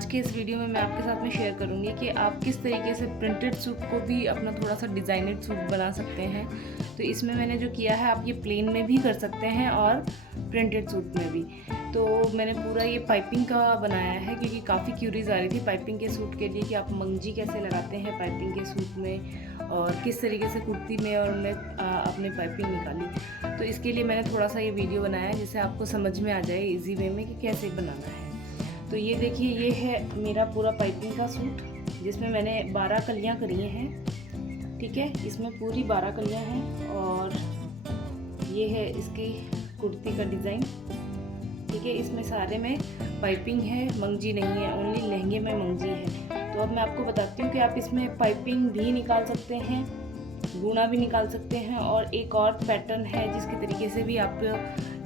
आज के इस वीडियो में मैं आपके साथ में शेयर करूंगी कि आप किस तरीके से प्रिंटेड सूट को भी अपना थोड़ा सा डिज़ाइनड सूट बना सकते हैं। तो इसमें मैंने जो किया है, आप ये प्लेन में भी कर सकते हैं और प्रिंटेड सूट में भी। तो मैंने पूरा ये पाइपिंग का बनाया है क्योंकि काफ़ी क्यूरीज आ रही थी पाइपिंग के सूट के लिए कि आप मंगजी कैसे लगाते हैं पाइपिंग के सूट में और किस तरीके से कुर्ती में और उन्हें अपने पाइपिंग निकाली। तो इसके लिए मैंने थोड़ा सा ये वीडियो बनाया है जिससे आपको समझ में आ जाए इजी वे में कि कैसे बनाना है। तो ये देखिए, ये है मेरा पूरा पाइपिंग का सूट जिसमें मैंने 12 कलियाँ करी हैं। ठीक है, इसमें पूरी 12 कलियाँ हैं और ये है इसकी कुर्ती का डिज़ाइन। ठीक है, इसमें सारे में पाइपिंग है, मंगजी नहीं है, ओनली लहंगे में मंगजी है। तो अब मैं आपको बताती हूँ कि आप इसमें पाइपिंग भी निकाल सकते हैं, गुना भी निकाल सकते हैं और एक और पैटर्न है जिसके तरीके से भी आप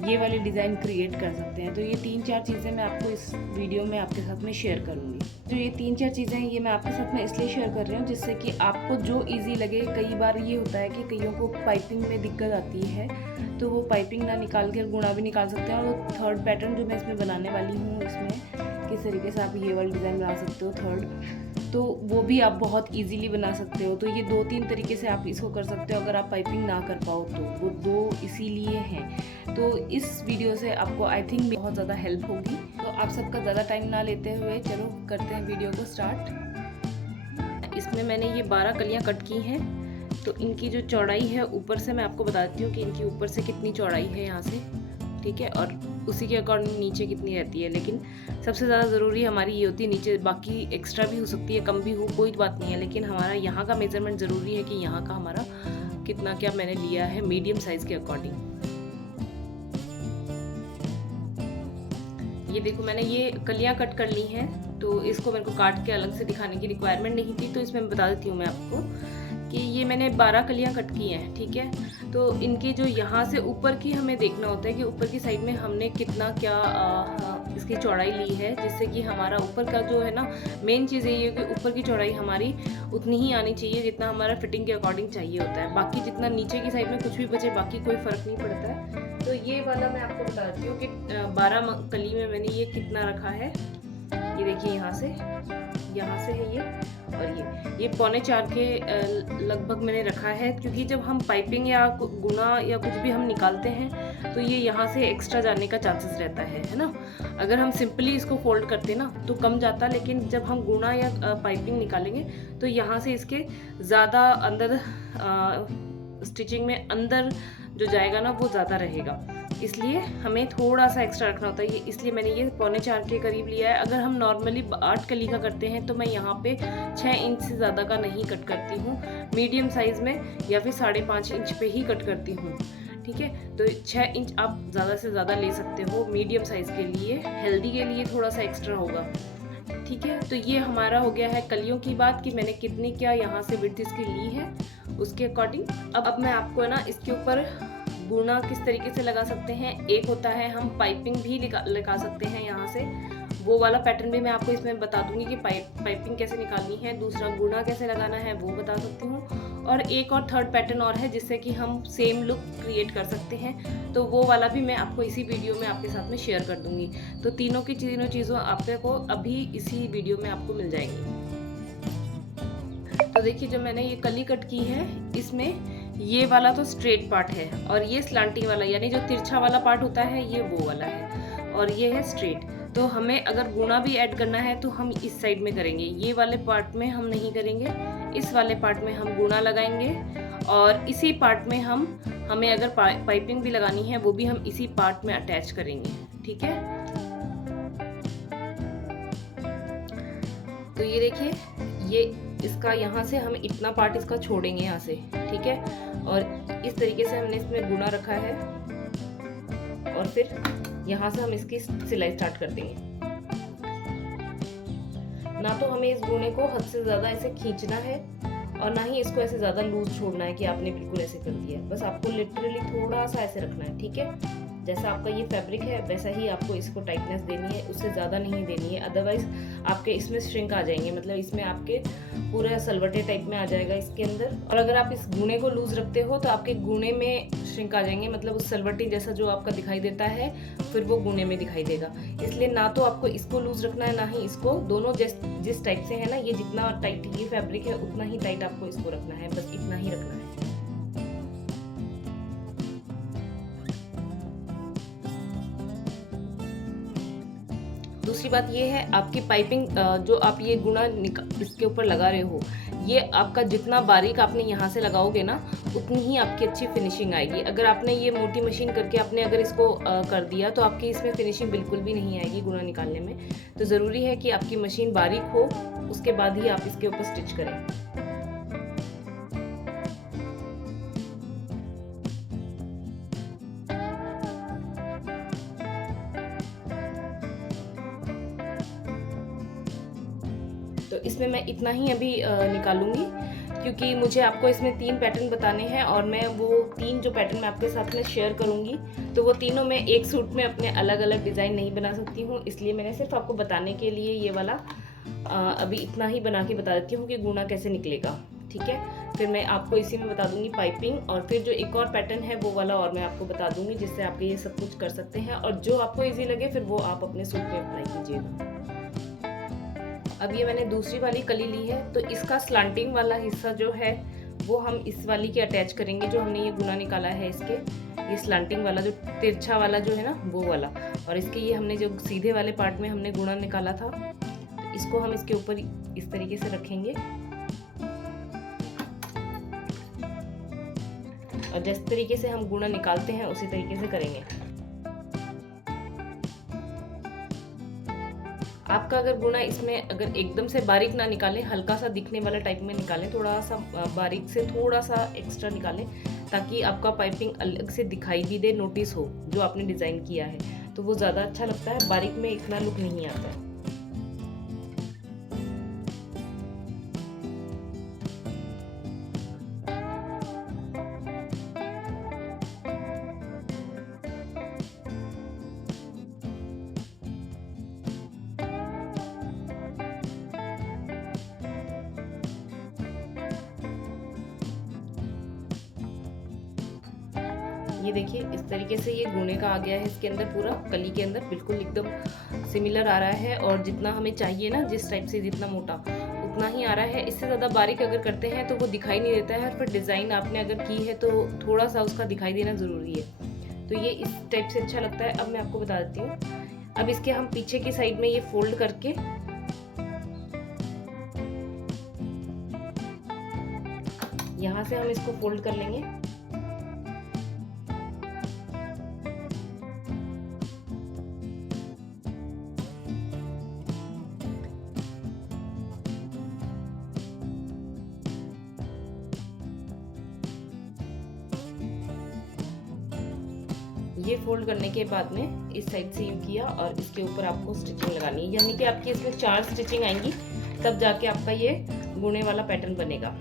ये वाली डिज़ाइन क्रिएट कर सकते हैं। तो ये 3-4 चीज़ें मैं आपको इस वीडियो में आपके साथ में शेयर करूँगी। जो ये 3-4 चीज़ें हैं ये मैं आपके साथ में इसलिए शेयर कर रही हूँ जिससे कि आपको जो इजी लगे। कई बार ये होता है कि कईयों को पाइपिंग में दिक्कत आती है तो वो पाइपिंग ना निकाल के गुणा भी निकाल सकते हैं। और वो थर्ड पैटर्न जो मैं इसमें बनाने वाली हूँ, इसमें किस तरीके से आप ये वाली डिज़ाइन बना सकते हो थर्ड, तो वो भी आप बहुत इजीली बना सकते हो। तो ये 2-3 तरीके से आप इसको कर सकते हो अगर आप पाइपिंग ना कर पाओ तो। वो 2 इसीलिए हैं। तो इस वीडियो से आपको आई थिंक बहुत ज़्यादा हेल्प होगी। तो आप सबका ज़्यादा टाइम ना लेते हुए चलो करते हैं वीडियो को स्टार्ट। इसमें मैंने ये 12 कलियाँ कट की हैं। तो इनकी जो चौड़ाई है ऊपर से मैं आपको बताती हूँ कि इनकी ऊपर से कितनी चौड़ाई है यहाँ से। ठीक है, और उसी के अकॉर्डिंग नीचे कितनी रहती है। लेकिन सबसे ज़्यादा ज़रूरी हमारी ये होती है नीचे, बाकी एक्स्ट्रा भी हो सकती है, कम भी हो, कोई बात नहीं है। लेकिन हमारा यहाँ का मेजरमेंट ज़रूरी है कि यहाँ का हमारा कितना क्या मैंने लिया है मीडियम साइज़ के अकॉर्डिंग। ये देखो, मैंने ये कलियाँ कट कर ली हैं। तो इसको मेरे को काट के अलग से दिखाने की रिक्वायरमेंट नहीं थी, तो इसमें मैं बता देती हूँ मैं आपको कि ये मैंने 12 कलियाँ कट की हैं। ठीक है, तो इनकी जो यहाँ से ऊपर की हमें देखना होता है कि ऊपर की साइड में हमने कितना क्या इसकी चौड़ाई ली है, जिससे कि हमारा ऊपर का जो है ना, मेन चीज़ ये है कि ऊपर की चौड़ाई हमारी उतनी ही आनी चाहिए जितना हमारा फिटिंग के अकॉर्डिंग चाहिए होता है। बाकी जितना नीचे की साइड में कुछ भी बचे, बाकी कोई फ़र्क नहीं पड़ता है। तो ये वाला मैं आपको बताती हूँ कि 12 कली में मैंने ये कितना रखा है। ये देखिए, यहाँ से है ये, और ये 3.25 के लगभग मैंने रखा है। क्योंकि जब हम पाइपिंग या गुना या कुछ भी हम निकालते हैं तो ये यहाँ से एक्स्ट्रा जाने का चांसेस रहता है ना। अगर हम सिंपली इसको फोल्ड करते ना तो कम जाता, लेकिन जब हम गुना या पाइपिंग निकालेंगे तो यहाँ से इसके ज़्यादा अंदर स्टिचिंग में अंदर जो जाएगा ना वो ज़्यादा रहेगा, इसलिए हमें थोड़ा सा एक्स्ट्रा रखना होता है। ये इसलिए मैंने ये 3.25 के करीब लिया है। अगर हम नॉर्मली 8 कली का करते हैं तो मैं यहाँ पे 6 इंच से ज़्यादा का नहीं कट करती हूँ, मीडियम साइज़ में या फिर 5.5 इंच पे ही कट करती हूँ। ठीक है, तो 6 इंच आप ज़्यादा से ज़्यादा ले सकते हो मीडियम साइज़ के लिए। हेल्दी के लिए थोड़ा सा एक्स्ट्रा होगा। ठीक है, तो ये हमारा हो गया है कलियों की बात कि मैंने कितनी क्या यहाँ से विड्थ इसकी ली है उसके अकॉर्डिंग। अब मैं आपको है ना इसके ऊपर बुना किस तरीके से लगा सकते हैं। एक होता है हम पाइपिंग भी लगा सकते हैं यहाँ से, वो वाला पैटर्न भी मैं आपको इसमें बता दूंगी कि पाइपिंग कैसे निकालनी है। दूसरा गुना कैसे लगाना है वो बता सकती हूँ। और एक और थर्ड पैटर्न और है जिससे कि हम सेम लुक क्रिएट कर सकते हैं, तो वो वाला भी मैं आपको इसी वीडियो में आपके साथ में शेयर कर दूंगी। तो तीनों चीज़ों आपको अभी इसी वीडियो में आपको मिल जाएंगी। तो देखिए, जो मैंने ये कली कट की है इसमें ये वाला तो स्ट्रेट पार्ट है और ये स्लांटिंग वाला यानी जो तिरछा वाला पार्ट होता है ये वो वाला है, और ये है स्ट्रेट। तो हमें अगर गुना भी ऐड करना है तो हम इस साइड में करेंगे, ये वाले पार्ट में हम नहीं करेंगे। इस वाले पार्ट में हम गुना लगाएंगे और इसी पार्ट में हमें अगर पाइपिंग भी लगानी है वो भी हम इसी पार्ट में अटैच करेंगे। ठीक है, तो ये देखिए, ये इसका यहाँ से हम इतना पार्ट इसका छोड़ेंगे यहाँ से। ठीक है, और इस तरीके से हमने इसमें गुना रखा है और फिर यहाँ से हम इसकी सिलाई स्टार्ट कर देंगे। ना तो हमें इस गुने को हद से ज़्यादा ऐसे खींचना है और ना ही इसको ऐसे ज़्यादा लूज छोड़ना है कि आपने बिल्कुल ऐसे कर दिया। बस आपको लिटरली थोड़ा सा ऐसे रखना है। ठीक है, जैसा आपका ये फैब्रिक है वैसा ही आपको इसको टाइटनेस देनी है, उससे ज़्यादा नहीं देनी है, अदरवाइज आपके इसमें श्रिंक आ जाएंगे, मतलब इसमें आपके पूरा सलवटे टाइप में आ जाएगा इसके अंदर। और अगर आप इस गूने को लूज रखते हो तो आपके गूने में श्रिंक आ जाएंगे, मतलब उस सलवटी जैसा जो आपका दिखाई देता है फिर वो गूने में दिखाई देगा। इसलिए ना तो आपको इसको लूज रखना है ना ही इसको, दोनों जिस टाइप से है ना, ये जितना टाइट ये फैब्रिक है उतना ही टाइट आपको इसको रखना है, बस इतना ही रखना है। दूसरी बात ये है, आपकी पाइपिंग जो आप ये गुना इसके ऊपर लगा रहे हो, ये आपका जितना बारीक आपने यहाँ से लगाओगे ना उतनी ही आपकी अच्छी फिनिशिंग आएगी। अगर आपने ये मोटी मशीन करके आपने अगर इसको कर दिया तो आपकी इसमें फिनिशिंग बिल्कुल भी नहीं आएगी गुना निकालने में। तो ज़रूरी है कि आपकी मशीन बारीक हो, उसके बाद ही आप इसके ऊपर स्टिच करें। तो इसमें मैं इतना ही अभी निकालूंगी, क्योंकि मुझे आपको इसमें 3 पैटर्न बताने हैं और मैं वो 3 जो पैटर्न मैं आपके साथ में शेयर करूंगी, तो वो तीनों मैं एक सूट में अपने अलग अलग डिज़ाइन नहीं बना सकती हूँ, इसलिए मैंने सिर्फ आपको बताने के लिए ये वाला अभी इतना ही बना के बता देती हूँ कि गुना कैसे निकलेगा। ठीक है, फिर मैं आपको इसी में बता दूंगी पाइपिंग, और फिर जो एक और पैटर्न है वो वाला और मैं आपको बता दूंगी, जिससे आप ये सब कुछ कर सकते हैं, और जो आपको ईजी लगे फिर वो आप अपने सूट में अप्लाई कीजिएगा। अब ये मैंने दूसरी वाली कली ली है, तो इसका स्लांटिंग वाला हिस्सा जो है वो हम इस वाली के अटैच करेंगे, जो हमने ये गुना निकाला है इसके, ये स्लांटिंग वाला जो तिरछा वाला जो है ना वो वाला, और इसके ये हमने जो सीधे वाले पार्ट में हमने गुना निकाला था, तो इसको हम इसके ऊपर इस तरीके से रखेंगे, और जिस तरीके से हम गुना निकालते हैं उसी तरीके से करेंगे। आपका अगर गुना इसमें अगर एकदम से बारीक ना निकालें, हल्का सा दिखने वाला टाइप में निकालें, थोड़ा सा बारीक से थोड़ा सा एक्स्ट्रा निकालें, ताकि आपका पाइपिंग अलग से दिखाई भी दे, नोटिस हो जो आपने डिज़ाइन किया है, तो वो ज़्यादा अच्छा लगता है, बारीक में इतना लुक नहीं आता है। ये देखिए इस तरीके से ये गुने का आ गया है इसके अंदर, पूरा कली के अंदर बिल्कुल एकदम सिमिलर आ रहा है, और जितना हमें चाहिए ना जिस टाइप से, जितना मोटा उतना ही आ रहा है। इससे ज़्यादा बारीक अगर करते हैं तो वो दिखाई नहीं देता है, फिर डिज़ाइन आपने अगर की है तो थोड़ा सा उसका दिखाई देना ज़रूरी है। तो ये इस टाइप से अच्छा लगता है। अब मैं आपको बता देती हूँ, अब इसके हम पीछे की साइड में ये फोल्ड करके यहाँ से हम इसको फोल्ड कर लेंगे, ये फोल्ड करने के बाद में इस साइड से यूँ किया और इसके ऊपर आपको स्टिचिंग लगानी है, यानी कि आपकी इसमें 4 स्टिचिंग आएंगी, तब जाके आपका ये बुने वाला पैटर्न बनेगा।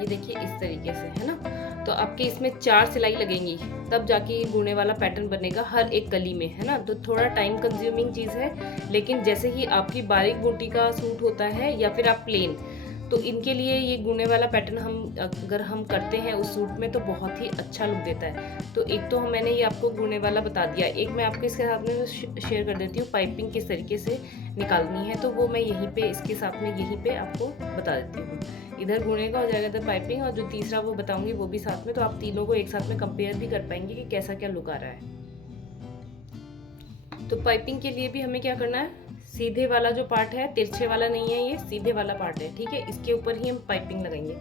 ये देखिए इस तरीके से है ना, तो आपके इसमें 4 सिलाई लगेंगी, तब जाके ये बुने वाला पैटर्न बनेगा हर एक कली में, है ना। तो थोड़ा टाइम कंज्यूमिंग चीज़ है, लेकिन जैसे ही आपकी बारीक बूटी का सूट होता है या फिर आप प्लेन, तो इनके लिए ये गुने वाला पैटर्न हम अगर हम करते हैं उस सूट में तो बहुत ही अच्छा लुक देता है। तो एक तो मैंने ये आपको गुने वाला बता दिया, एक मैं आपको इसके साथ में शेयर कर देती हूँ पाइपिंग किस तरीके से निकालनी है, तो वो मैं यहीं पे इसके साथ में यहीं पे आपको बता देती हूँ। इधर गुने का हो जाएगा, इधर पाइपिंग, और जो तीसरा वो बताऊंगी वो भी साथ में, तो आप तीनों को एक साथ में कंपेयर भी कर पाएंगे कि कैसा क्या लुक आ रहा है। तो पाइपिंग के लिए भी हमें क्या करना है, सीधे वाला जो पार्ट है, तिरछे वाला नहीं है, ये सीधे वाला पार्ट है, ठीक है, इसके ऊपर ही हम पाइपिंग लगाएंगे।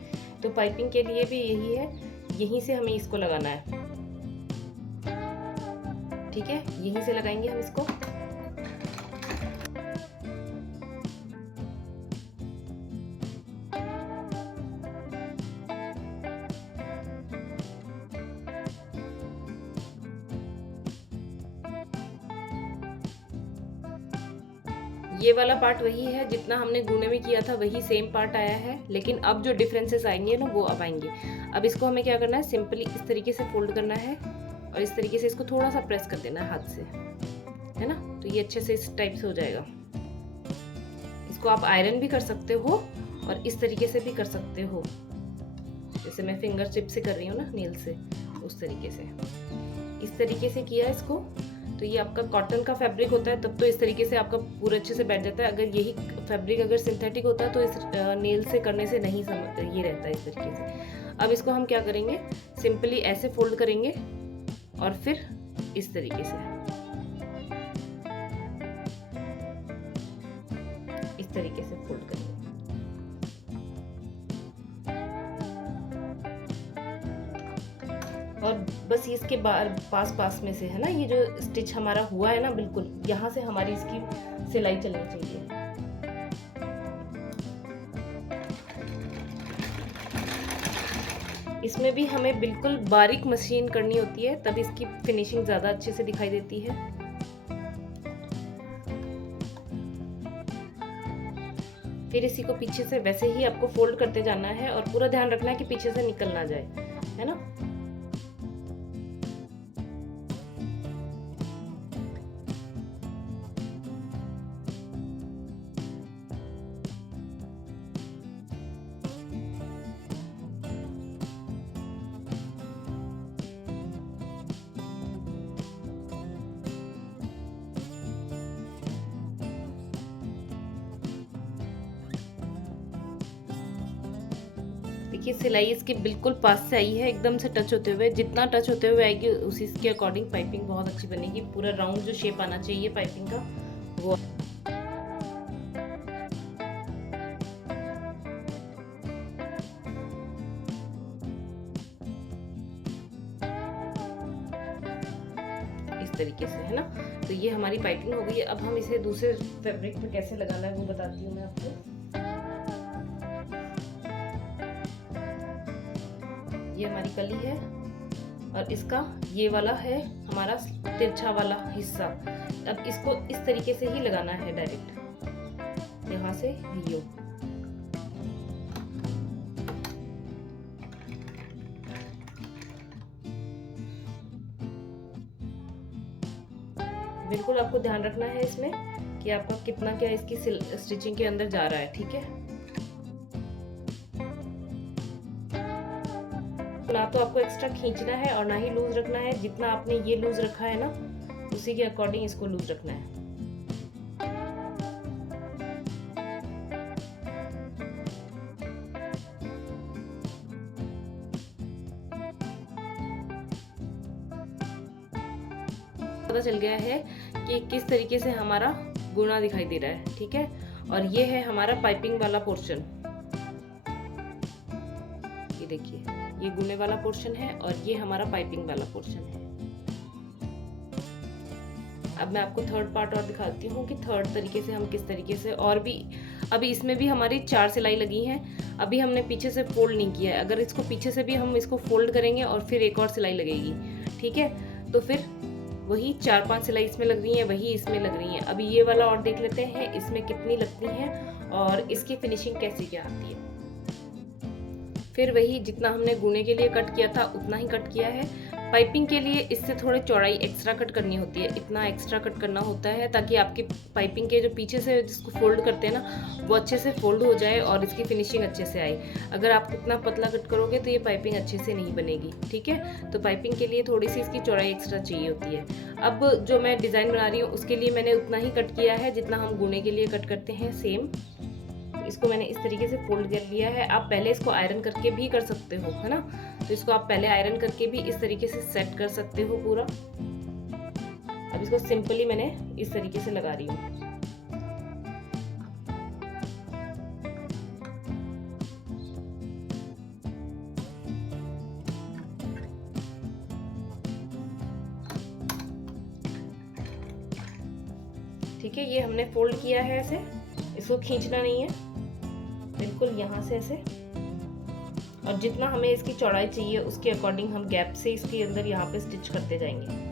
तो पाइपिंग के लिए भी यही है, यहीं से हमें इसको लगाना है, ठीक है, यहीं से लगाएंगे हम इसको। ये वाला पार्ट वही है, जितना हमने गूने में किया था वही सेम पार्ट आया है, लेकिन अब जो डिफरेंसेस आएंगे ना वो अब आएंगे। अब इसको हमें क्या करना है, सिंपली इस तरीके से फोल्ड करना है और इस तरीके से इसको थोड़ा सा प्रेस कर देना है हाथ से, है ना। तो ये अच्छे से इस टाइप से हो जाएगा। इसको आप आयरन भी कर सकते हो और इस तरीके से भी कर सकते हो, जैसे मैं फिंगर टिप से कर रही हूँ ना, नेल से, उस तरीके से। इस तरीके से किया इसको। तो ये आपका कॉटन का फैब्रिक होता है तब तो इस तरीके से आपका पूरा अच्छे से बैठ जाता है। अगर यही फैब्रिक अगर सिंथेटिक होता है तो इस नेल से करने से नहीं ये रहता है इस तरीके से। अब इसको हम क्या करेंगे, सिंपली ऐसे फोल्ड करेंगे और फिर इस तरीके से, इस तरीके से फोल्ड करेंगे। और बस इसके पास में से, है ना, ये जो स्टिच हमारा हुआ है ना, बिल्कुल यहाँ से हमारी इसकी सिलाई चलनी चाहिए। इसमें भी हमें बिल्कुल बारीक मशीन करनी होती है, तब इसकी फिनिशिंग ज़्यादा अच्छे से दिखाई देती है। फिर इसी को पीछे से वैसे ही आपको फोल्ड करते जाना है और पूरा ध्यान रखना है कि पीछे से निकल ना जाए, है ना। देखिए सिलाई इसकी बिल्कुल पास से आई है, एकदम से टच होते हुए। जितना टच होते हुए आएगी उसी के अकॉर्डिंग पाइपिंग बहुत अच्छी बनेगी। पूरा राउंड जो शेप आना चाहिए पाइपिंग का वो। इस तरीके से, है ना। तो ये हमारी पाइपिंग हो गई है। अब हम इसे दूसरे फैब्रिक पे कैसे लगाना है वो बताती हूँ मैं आपको। ये हमारी कली है और इसका ये वाला है हमारा तिरछा वाला हिस्सा। अब इसको इस तरीके से ही लगाना है, डायरेक्ट यहाँ से यो। बिल्कुल आपको ध्यान रखना है इसमें कि आपका कितना क्या इसकी स्टिचिंग के अंदर जा रहा है, ठीक है। ना तो आपको एक्स्ट्रा खींचना है और ना ही लूज रखना है। जितना आपने ये लूज रखा है ना, उसी के अकॉर्डिंग इसको लूज रखना है। पता चल गया है कि किस तरीके से हमारा गुना दिखाई दे रहा है, ठीक है। और ये है हमारा पाइपिंग वाला पोर्शन। ये देखिए, ये गुने वाला पोर्शन है और ये हमारा पाइपिंग वाला पोर्शन है। अब मैं आपको थर्ड पार्ट और दिखाती हूँ कि थर्ड तरीके से हम किस तरीके से, और भी अभी इसमें भी हमारी 4 सिलाई लगी हैं। अभी हमने पीछे से फोल्ड नहीं किया है। अगर इसको पीछे से भी हम इसको फोल्ड करेंगे और फिर एक और सिलाई लगेगी, ठीक है। तो फिर वही 4-5 सिलाई इसमें लग रही है, वही इसमें लग रही है। अभी ये वाला और देख लेते हैं इसमें कितनी लगती हैं और इसकी फिनिशिंग कैसी क्या आती है। फिर वही जितना हमने गुने के लिए कट किया था उतना ही कट किया है। पाइपिंग के लिए इससे थोड़ी चौड़ाई एक्स्ट्रा कट करनी होती है, इतना एक्स्ट्रा कट करना होता है ताकि आपकी पाइपिंग के जो पीछे से जिसको फोल्ड करते हैं ना, वो अच्छे से फोल्ड हो जाए और इसकी फिनिशिंग अच्छे से आए। अगर आप इतना पतला कट करोगे तो ये पाइपिंग अच्छे से नहीं बनेगी, ठीक है। तो पाइपिंग के लिए थोड़ी सी इसकी चौड़ाई एक्स्ट्रा चाहिए होती है। अब जो मैं डिज़ाइन बना रही हूँ उसके लिए मैंने उतना ही कट किया है जितना हम गुने के लिए कट करते हैं, सेम। इसको मैंने इस तरीके से फोल्ड कर लिया है। आप पहले इसको आयरन करके भी कर सकते हो, है ना। तो इसको आप पहले आयरन करके भी इस तरीके से सेट कर सकते हो पूरा। अब इसको सिंपली मैंने इस तरीके से लगा रही हूँ। ठीक है, ये हमने फोल्ड किया है ऐसे। इसको खींचना नहीं है, बिल्कुल यहाँ से ऐसे। और जितना हमें इसकी चौड़ाई चाहिए उसके अकॉर्डिंग हम गैप से इसके अंदर यहाँ पे स्टिच करते जाएंगे।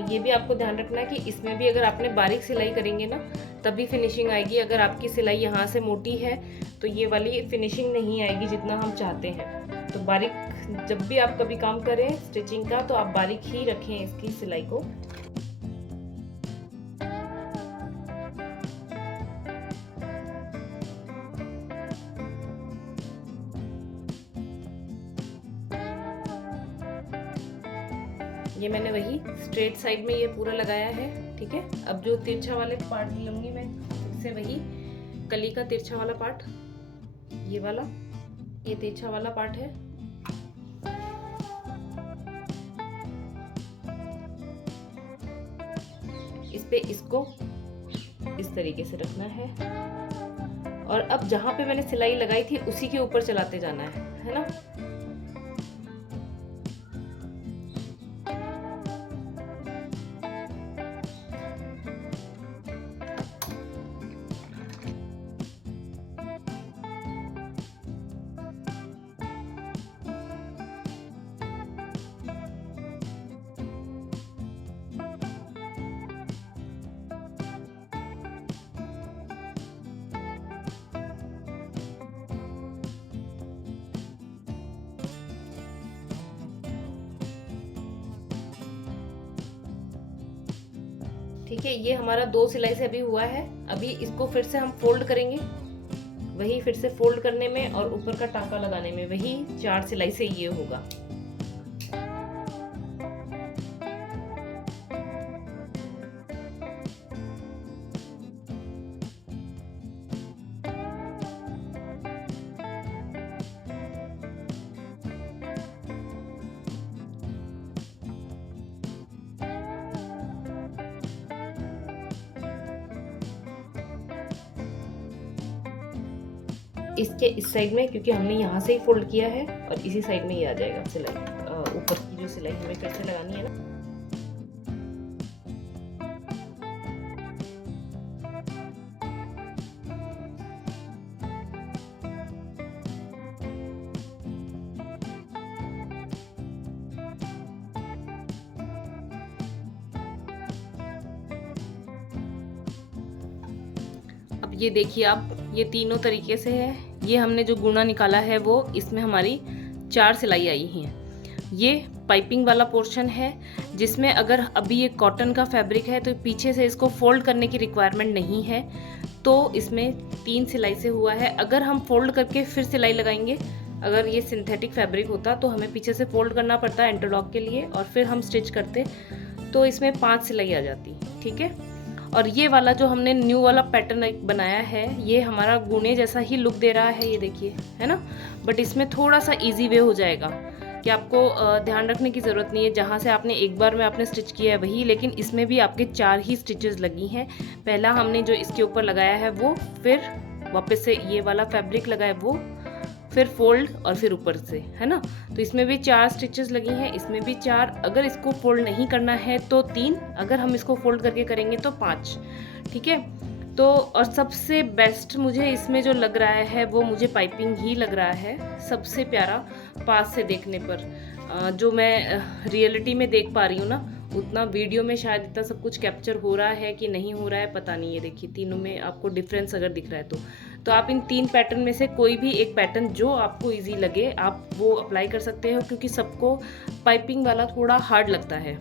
तो ये भी आपको ध्यान रखना है कि इसमें भी अगर आपने बारीक सिलाई करेंगे ना तभी फिनिशिंग आएगी। अगर आपकी सिलाई यहाँ से मोटी है तो ये वाली फिनिशिंग नहीं आएगी जितना हम चाहते हैं। तो बारीक जब भी आप कभी काम करें स्टिचिंग का तो आप बारीक ही रखें इसकी सिलाई को। ये मैंने वही स्ट्रेट साइड में ये पूरा लगाया है, ठीक है। अब जो तिरछा वाले पार्ट लूंगी मैं इससे वही कली का तिरछा वाला पार्ट, ये वाला, ये तिरछा वाला पार्ट है। इस पे इसको इस तरीके से रखना है और अब जहां पे मैंने सिलाई लगाई थी उसी के ऊपर चलाते जाना है ना। ठीक है, ये हमारा 2 सिलाई से अभी हुआ है। अभी इसको फिर से हम फोल्ड करेंगे, वही फिर से फोल्ड करने में और ऊपर का टाका लगाने में वही 4 सिलाई से ये होगा। इसके इस साइड में क्योंकि हमने यहाँ से ही फोल्ड किया है और इसी साइड में ये आ जाएगा सिलाई, ऊपर की जो सिलाई हमें फिर से लगानी है ना। अब ये देखिए आप, ये तीनों तरीके से है। ये हमने जो गुना निकाला है वो इसमें हमारी 4 सिलाई आई हैं। ये पाइपिंग वाला पोर्शन है जिसमें अगर अभी ये कॉटन का फैब्रिक है तो पीछे से इसको फोल्ड करने की रिक्वायरमेंट नहीं है, तो इसमें 3 सिलाई से हुआ है। अगर हम फोल्ड करके फिर सिलाई लगाएंगे, अगर ये सिंथेटिक फैब्रिक होता तो हमें पीछे से फोल्ड करना पड़ता है इंटरलॉक के लिए और फिर हम स्टिच करते, तो इसमें 5 सिलाई आ जाती, ठीक है। और ये वाला जो हमने न्यू वाला पैटर्न बनाया है ये हमारा गुने जैसा ही लुक दे रहा है, ये देखिए, है ना। बट इसमें थोड़ा सा इजी वे हो जाएगा कि आपको ध्यान रखने की ज़रूरत नहीं है, जहाँ से आपने एक बार में आपने स्टिच किया है वही, लेकिन इसमें भी आपके 4 ही स्टिचेस लगी हैं। पहला हमने जो इसके ऊपर लगाया है वो, फिर वापस से ये वाला फैब्रिक लगाया वो, फिर फोल्ड और फिर ऊपर से, है ना। तो इसमें भी 4 स्टिचेस लगी हैं, इसमें भी 4। अगर इसको फोल्ड नहीं करना है तो 3, अगर हम इसको फोल्ड करके करेंगे तो 5, ठीक है। तो और सबसे बेस्ट मुझे इसमें जो लग रहा है वो मुझे पाइपिंग ही लग रहा है सबसे प्यारा। पास से देखने पर जो मैं रियलिटी में देख पा रही हूँ ना, उतना वीडियो में शायद इतना सब कुछ कैप्चर हो रहा है कि नहीं हो रहा है पता नहीं। है देखिए तीनों में आपको डिफरेंस अगर दिख रहा है तो आप इन 3 पैटर्न में से कोई भी एक पैटर्न जो आपको इजी लगे आप वो अप्लाई कर सकते हो, क्योंकि सबको पाइपिंग वाला थोड़ा हार्ड लगता है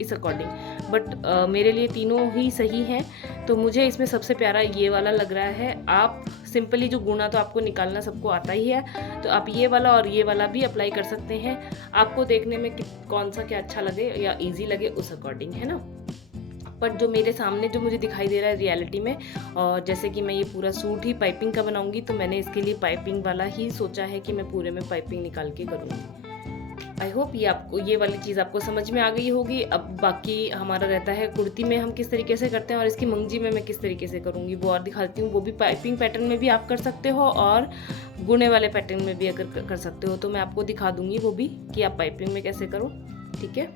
इस अकॉर्डिंग। बट मेरे लिए तीनों ही सही हैं, तो मुझे इसमें सबसे प्यारा ये वाला लग रहा है। आप सिंपली जो गुना तो आपको निकालना सबको आता ही है, तो आप ये वाला और ये वाला भी अप्लाई कर सकते हैं, आपको देखने में कौन सा क्या अच्छा लगे या इजी लगे उस अकॉर्डिंग, है ना। बट जो मेरे सामने जो मुझे दिखाई दे रहा है रियलिटी में, और जैसे कि मैं ये पूरा सूट ही पाइपिंग का बनाऊंगी तो मैंने इसके लिए पाइपिंग वाला ही सोचा है कि मैं पूरे में पाइपिंग निकाल के करूँगी। आई होप ये आपको ये वाली चीज़ आपको समझ में आ गई होगी। अब बाकी हमारा रहता है कुर्ती में हम किस तरीके से करते हैं और इसकी मंगजी में मैं किस तरीके से करूँगी वो और दिखाती हूँ। वो भी पाइपिंग पैटर्न में भी आप कर सकते हो और गुने वाले पैटर्न में भी अगर कर सकते हो तो मैं आपको दिखा दूँगी वो भी कि आप पाइपिंग में कैसे करो, ठीक है।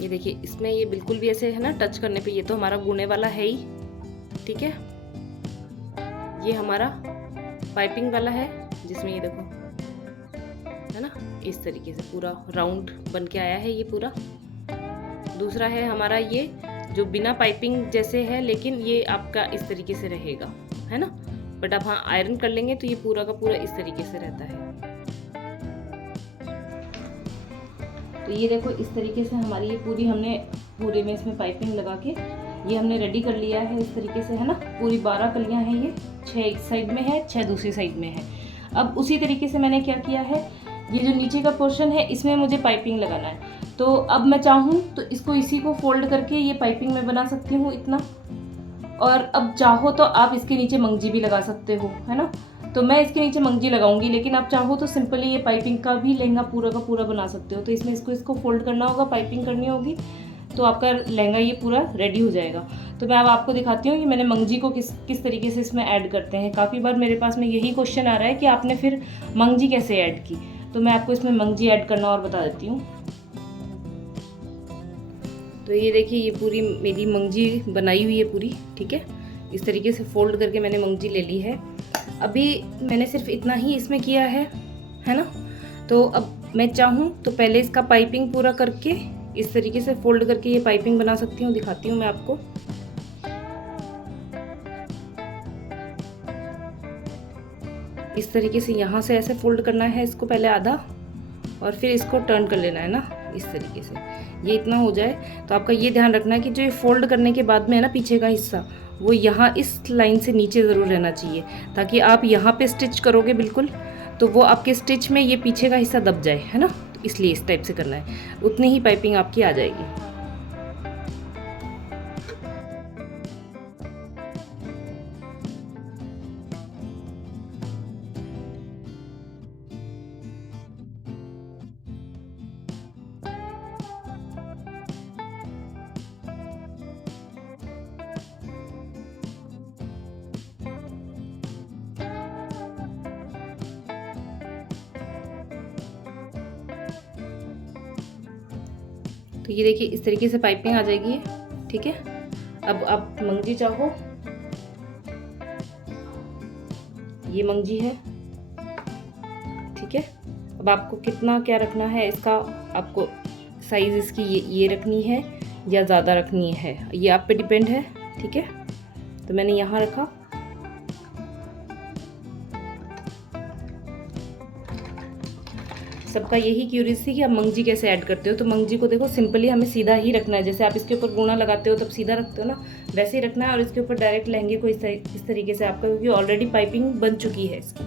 ये देखिए इसमें ये बिल्कुल भी ऐसे है ना टच करने पे, ये तो हमारा गुने वाला है ही, ठीक है। ये हमारा पाइपिंग वाला है जिसमें ये देखो है ना। इस तरीके से पूरा राउंड बन के आया है ये पूरा। दूसरा है हमारा ये जो बिना पाइपिंग जैसे है, लेकिन ये आपका इस तरीके से रहेगा, है ना। बट आप हाँ आयरन कर लेंगे तो ये पूरा का पूरा इस तरीके से रहता है। तो ये देखो इस तरीके से हमारी ये पूरी हमने पूरे में इसमें पाइपिंग लगा के ये हमने रेडी कर लिया है इस तरीके से, है ना। पूरी 12 कलियां हैं ये, 6 एक साइड में है, 6 दूसरी साइड में है। अब उसी तरीके से मैंने क्या किया है, ये जो नीचे का पोर्शन है इसमें मुझे पाइपिंग लगाना है। तो अब मैं चाहूँ तो इसको इसी को फोल्ड करके ये पाइपिंग में बना सकती हूँ इतना, और अब चाहो तो आप इसके नीचे मंगजी भी लगा सकते हो, है ना। तो मैं इसके नीचे मंगजी लगाऊंगी, लेकिन आप चाहो तो सिंपली ये पाइपिंग का भी लहंगा पूरा का पूरा बना सकते हो। तो इसमें इसको फोल्ड करना होगा, पाइपिंग करनी होगी, तो आपका लहंगा ये पूरा रेडी हो जाएगा। तो मैं अब आपको दिखाती हूँ कि मैंने मंगजी को किस तरीके से इसमें ऐड करते हैं। काफ़ी बार मेरे पास में यही क्वेश्चन आ रहा है कि आपने फिर मंगजी कैसे ऐड की। तो मैं आपको इसमें मंगजी ऐड करना और बता देती हूँ। तो ये देखिए ये पूरी मेरी मंगजी बनाई हुई है पूरी, ठीक है। इस तरीके से फोल्ड करके मैंने मंगजी ले ली है। अभी मैंने सिर्फ इतना ही इसमें किया है ना। तो अब मैं चाहूँ तो पहले इसका पाइपिंग पूरा करके इस तरीके से फोल्ड करके ये पाइपिंग बना सकती हूँ। दिखाती हूँ मैं आपको। इस तरीके से यहाँ से ऐसे फोल्ड करना है इसको पहले आधा, और फिर इसको टर्न कर लेना है ना इस तरीके से। ये इतना हो जाए तो आपका ये ध्यान रखना है कि जो ये फोल्ड करने के बाद में है ना पीछे का हिस्सा, वो यहाँ इस लाइन से नीचे ज़रूर रहना चाहिए, ताकि आप यहाँ पे स्टिच करोगे बिल्कुल तो वो आपके स्टिच में ये पीछे का हिस्सा दब जाए, है ना। तो इसलिए इस टाइप से करना है, उतनी ही पाइपिंग आपकी आ जाएगी। तो ये देखिए इस तरीके से पाइपिंग आ जाएगी, ठीक है। अब आप मंगजी चाहो, ये मंगजी है, ठीक है। अब आपको कितना क्या रखना है इसका, आपको साइज इसकी ये रखनी है या ज़्यादा रखनी है, ये आप पे डिपेंड है, ठीक है। तो मैंने यहाँ रखा। सबका यही क्यूरियस थी कि आप मंगजी कैसे ऐड करते हो। तो मंगजी को देखो सिंपली हमें सीधा ही रखना है, जैसे आप इसके ऊपर गुना लगाते हो तब सीधा रखते हो ना, वैसे ही रखना है। और इसके ऊपर डायरेक्ट लहंगे को इस तरीके से आपका, क्योंकि ऑलरेडी पाइपिंग बन चुकी है इसकी,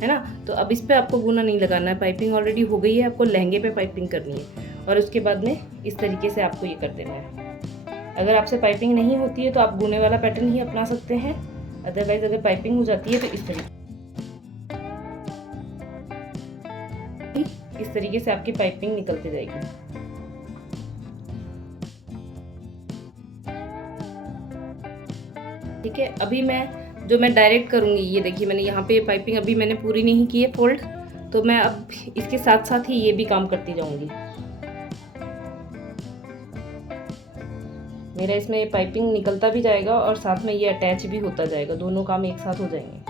है ना। तो अब इस पर आपको गुना नहीं लगाना है, पाइपिंग ऑलरेडी हो गई है, आपको लहंगे पे पाइपिंग करनी है। और उसके बाद में इस तरीके से आपको ये कर देना है। अगर आपसे पाइपिंग नहीं होती है तो आप गुने वाला पैटर्न ही अपना सकते हैं, अदरवाइज अगर पाइपिंग हो जाती है तो इस तरीके से आपकी पाइपिंग निकलती जाएगी। ठीक है। अभी मैं डायरेक्ट करूंगी, ये देखिए मैंने यहाँ पे पाइपिंग अभी मैंने पूरी नहीं की है फोल्ड, तो मैं अब इसके साथ साथ ही ये भी काम करती जाऊंगी। मेरा इसमें ये पाइपिंग निकलता भी जाएगा और साथ में ये अटैच भी होता जाएगा, दोनों काम एक साथ हो जाएंगे।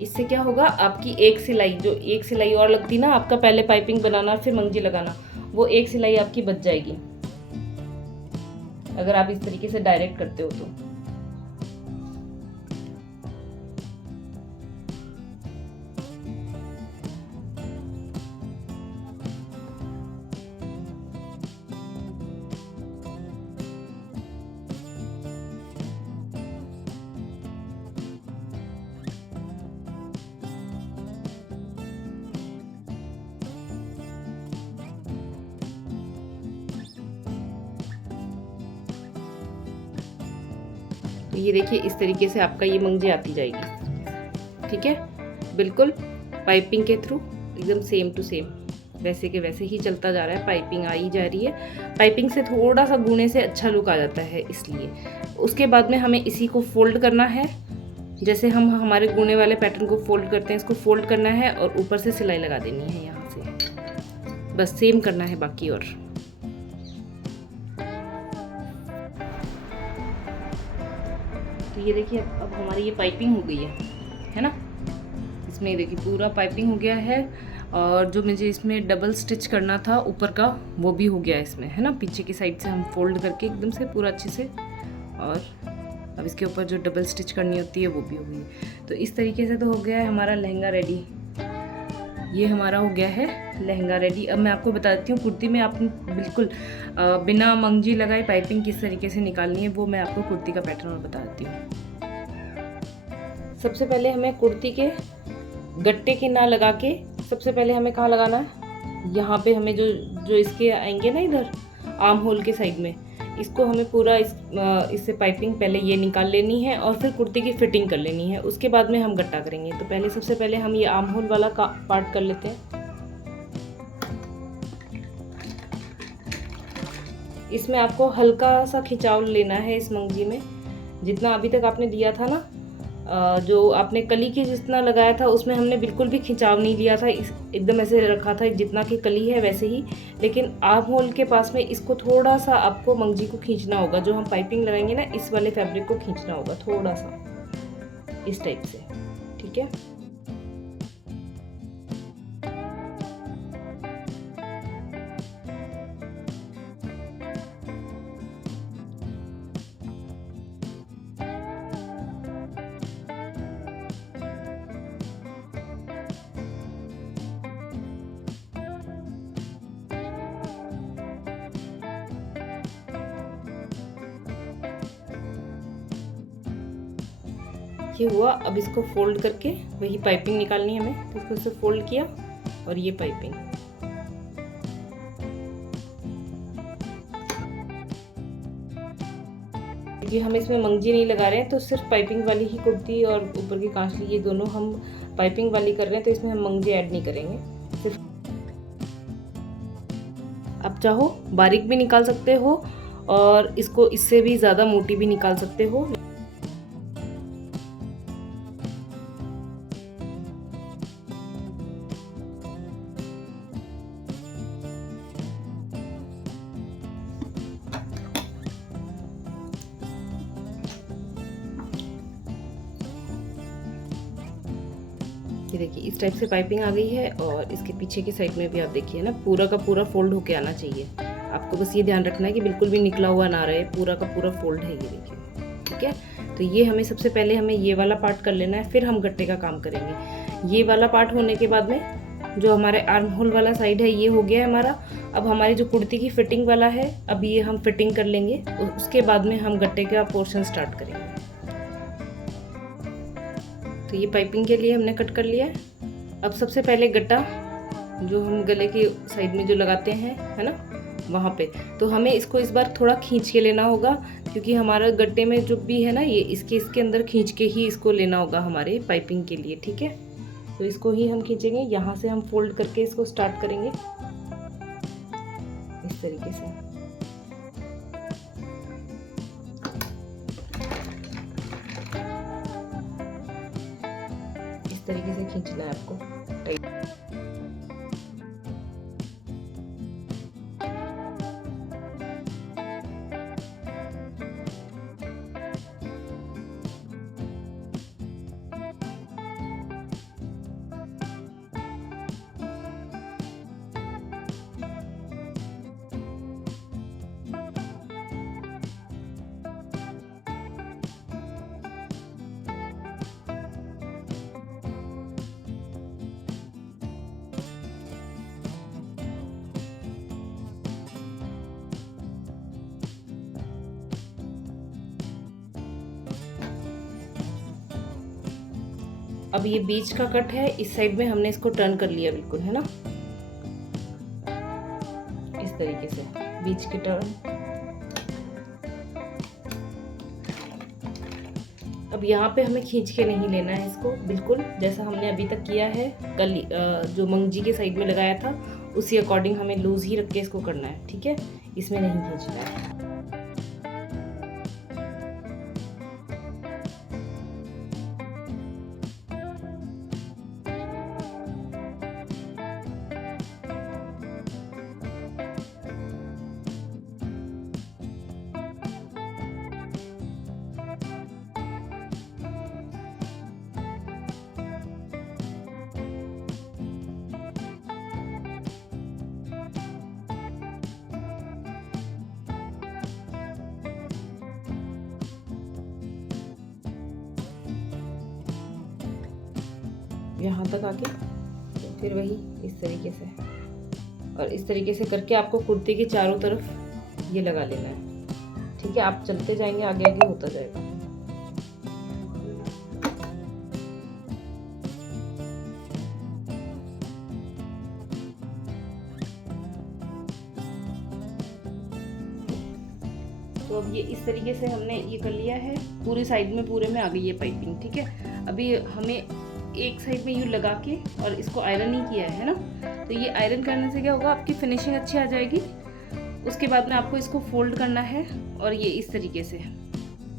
इससे क्या होगा, आपकी एक सिलाई और लगती ना, आपका पहले पाइपिंग बनाना फिर मंगजी लगाना, वो एक सिलाई आपकी बच जाएगी अगर आप इस तरीके से डायरेक्ट करते हो तो। तो ये देखिए इस तरीके से आपका ये मंगजी आती जाएगी, ठीक है। बिल्कुल पाइपिंग के थ्रू एकदम सेम टू सेम वैसे के वैसे ही चलता जा रहा है, पाइपिंग आई जा रही है। पाइपिंग से थोड़ा सा गुने से अच्छा लुक आ जाता है इसलिए। उसके बाद में हमें इसी को फोल्ड करना है, जैसे हम हमारे गुने वाले पैटर्न को फोल्ड करते हैं, इसको फोल्ड करना है और ऊपर से सिलाई लगा देनी है यहाँ से, बस सेम करना है बाकी। और तो ये देखिए अब हमारी ये पाइपिंग हो गई है ना। इसमें देखिए पूरा पाइपिंग हो गया है, और जो मुझे इसमें डबल स्टिच करना था ऊपर का वो भी हो गया इसमें, है ना। पीछे की साइड से हम फोल्ड करके एकदम से पूरा अच्छे से, और अब इसके ऊपर जो डबल स्टिच करनी होती है वो भी हो गई। तो इस तरीके से तो हो गया है हमारा लहंगा रेडी। ये हमारा हो गया है लहंगा रेडी। अब मैं आपको बता देती हूँ कुर्ती में आप बिल्कुल बिना मंगजी लगाए पाइपिंग किस तरीके से निकालनी है, वो मैं आपको कुर्ती का पैटर्न और बता देती हूँ। सबसे पहले हमें कुर्ती के गट्टे के ना लगा के, सबसे पहले हमें कहाँ लगाना है, यहाँ पे हमें जो इसके आएंगे ना इधर आर्म होल के साइड में, इसको हमें पूरा इससे पाइपिंग पहले ये निकाल लेनी है और फिर कुर्ती की फिटिंग कर लेनी है। उसके बाद में हम गट्टा करेंगे। तो पहले सबसे पहले हम ये आर्म होल वाला पार्ट कर लेते हैं। इसमें आपको हल्का सा खिंचाव लेना है इस मंगजी में, जितना अभी तक आपने दिया था ना, जो आपने कली की जितना लगाया था उसमें हमने बिल्कुल भी खिंचाव नहीं लिया था, एकदम ऐसे रखा था जितना कि कली है वैसे ही। लेकिन आर्म होल के पास में इसको थोड़ा सा आपको मंगजी को खींचना होगा, जो हम पाइपिंग लगाएंगे ना इस वाले फैब्रिक को खींचना होगा थोड़ा सा इस टाइप से, ठीक है। ये हुआ। अब इसको फोल्ड करके वही पाइपिंग निकालनी है हमें, तो इसको इसे फोल्ड किया और ये पाइपिंग, क्योंकि हम इसमें मंगजी नहीं लगा रहे हैं तो सिर्फ पाइपिंग वाली ही कुर्ती और ऊपर की कांचली ये दोनों हम पाइपिंग वाली कर रहे हैं, तो इसमें हम मंगजी ऐड नहीं करेंगे। सिर्फ आप चाहो बारीक भी निकाल सकते हो और इसको इससे भी ज़्यादा मोटी भी निकाल सकते हो। ये देखिए इस टाइप से पाइपिंग आ गई है, और इसके पीछे की साइड में भी आप देखिए ना पूरा का पूरा फोल्ड होके आना चाहिए। आपको बस ये ध्यान रखना है कि बिल्कुल भी निकला हुआ ना रहे, पूरा का पूरा फोल्ड है ये देखिए, ठीक है। तो ये हमें सबसे पहले हमें ये वाला पार्ट कर लेना है, फिर हम गट्टे का काम करेंगे। ये वाला पार्ट होने के बाद में जो हमारे आर्म होल वाला साइड है ये हो गया है हमारा। अब हमारी जो कुर्ती की फिटिंग वाला है, अब ये हम फिटिंग कर लेंगे, उसके बाद में हम गट्टे का पोर्शन स्टार्ट करेंगे। तो ये पाइपिंग के लिए हमने कट कर लिया है। अब सबसे पहले गट्टा जो हम गले के साइड में जो लगाते हैं, है ना, वहाँ पे, तो हमें इसको इस बार थोड़ा खींच के लेना होगा, क्योंकि हमारा गट्टे में जो भी है ना ये इसके अंदर खींच के ही इसको लेना होगा हमारे पाइपिंग के लिए, ठीक है। तो इसको ही हम खींचेंगे, यहाँ से हम फोल्ड करके इसको स्टार्ट करेंगे इस तरीके से। इस तरीके से खींचना है आपको टाइट। अब ये बीच का कट है, इस साइड में हमने इसको टर्न कर लिया बिल्कुल, है ना, इस तरीके से बीच के टर्न। अब यहाँ पे हमें खींच के नहीं लेना है इसको, बिल्कुल जैसा हमने अभी तक किया है कली जो मंगजी के साइड में लगाया था उसी अकॉर्डिंग हमें लूज ही रख के इसको करना है, ठीक है, इसमें नहीं खींचना है। यहाँ तक आके फिर वही इस तरीके से, और इस तरीके से करके आपको कुर्ते के चारों तरफ ये लगा लेना है। ठीक है, आप चलते जाएंगे, आगे आगे होता जाएगा। तो अब ये इस तरीके से हमने ये कर लिया है, पूरे साइड में पूरे में आ गई ये पाइपिंग। ठीक है, अभी हमें एक साइड में यूँ लगा के और इसको आयरन ही किया है ना, तो ये आयरन करने से क्या होगा, आपकी फिनिशिंग अच्छी आ जाएगी। उसके बाद में आपको इसको फोल्ड करना है और ये इस तरीके से।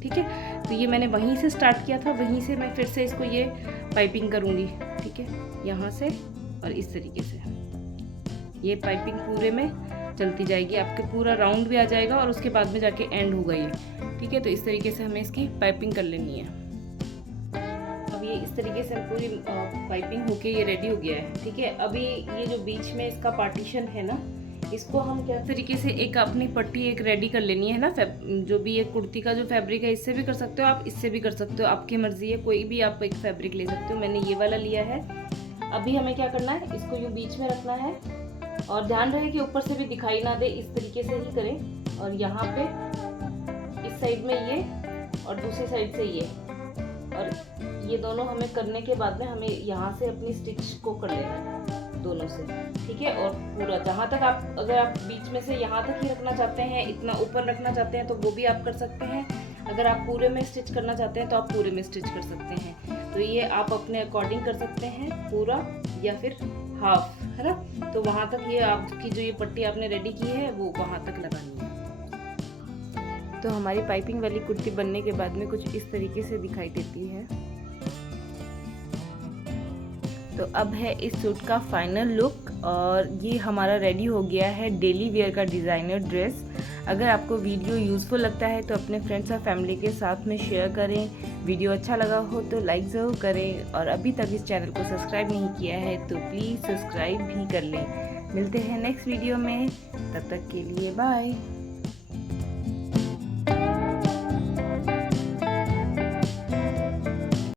ठीक है, तो ये मैंने वहीं से स्टार्ट किया था, वहीं से मैं फिर से इसको ये पाइपिंग करूँगी। ठीक है, यहाँ से और इस तरीके से ये पाइपिंग पूरे में चलती जाएगी, आपके पूरा राउंड भी आ जाएगा और उसके बाद में जाके एंड होगा ये। ठीक है, तो इस तरीके से हमें इसकी पाइपिंग कर लेनी है। अब ये इस तरीके से पूरी पाइपिंग होके ये रेडी हो गया है। ठीक है, अभी ये जो बीच में इसका पार्टीशन है ना, इसको हम क्या तरीके से एक अपनी पट्टी एक रेडी कर लेनी है ना। जो भी ये कुर्ती का जो फैब्रिक है, इससे भी कर सकते हो आप, इससे भी कर सकते हो, आपकी मर्जी है, कोई भी आप एक फैब्रिक ले सकते हो। मैंने ये वाला लिया है। अभी हमें क्या करना है, इसको यूँ बीच में रखना है और ध्यान रहे कि ऊपर से भी दिखाई ना दे, इस तरीके से ही करें। और यहाँ पे इस साइड में ये और दूसरी साइड से ये, और ये दोनों हमें करने के बाद में हमें यहाँ से अपनी स्टिच को कर लेना है दोनों से। ठीक है, और पूरा जहाँ तक आप, अगर आप बीच में से यहाँ तक ही रखना चाहते हैं, इतना ऊपर रखना चाहते हैं तो वो भी आप कर सकते हैं। अगर आप पूरे में स्टिच करना चाहते हैं तो आप पूरे में स्टिच कर सकते हैं। तो ये आप अपने अकॉर्डिंग कर सकते हैं, पूरा या फिर हाफ, है ना। तो वहाँ तक ये आपकी जो ये पट्टी आपने रेडी की है वो वहाँ तक लगानी है। तो हमारी पाइपिंग वाली कुर्ती बनने के बाद में कुछ इस तरीके से दिखाई देती है। तो अब है इस सूट का फाइनल लुक, और ये हमारा रेडी हो गया है डेली वेयर का डिज़ाइनर ड्रेस। अगर आपको वीडियो यूज़फुल लगता है तो अपने फ्रेंड्स और फैमिली के साथ में शेयर करें। वीडियो अच्छा लगा हो तो लाइक ज़रूर करें, और अभी तक इस चैनल को सब्सक्राइब नहीं किया है तो प्लीज़ सब्सक्राइब भी कर लें। मिलते हैं नेक्स्ट वीडियो में, तब तक के लिए बाय।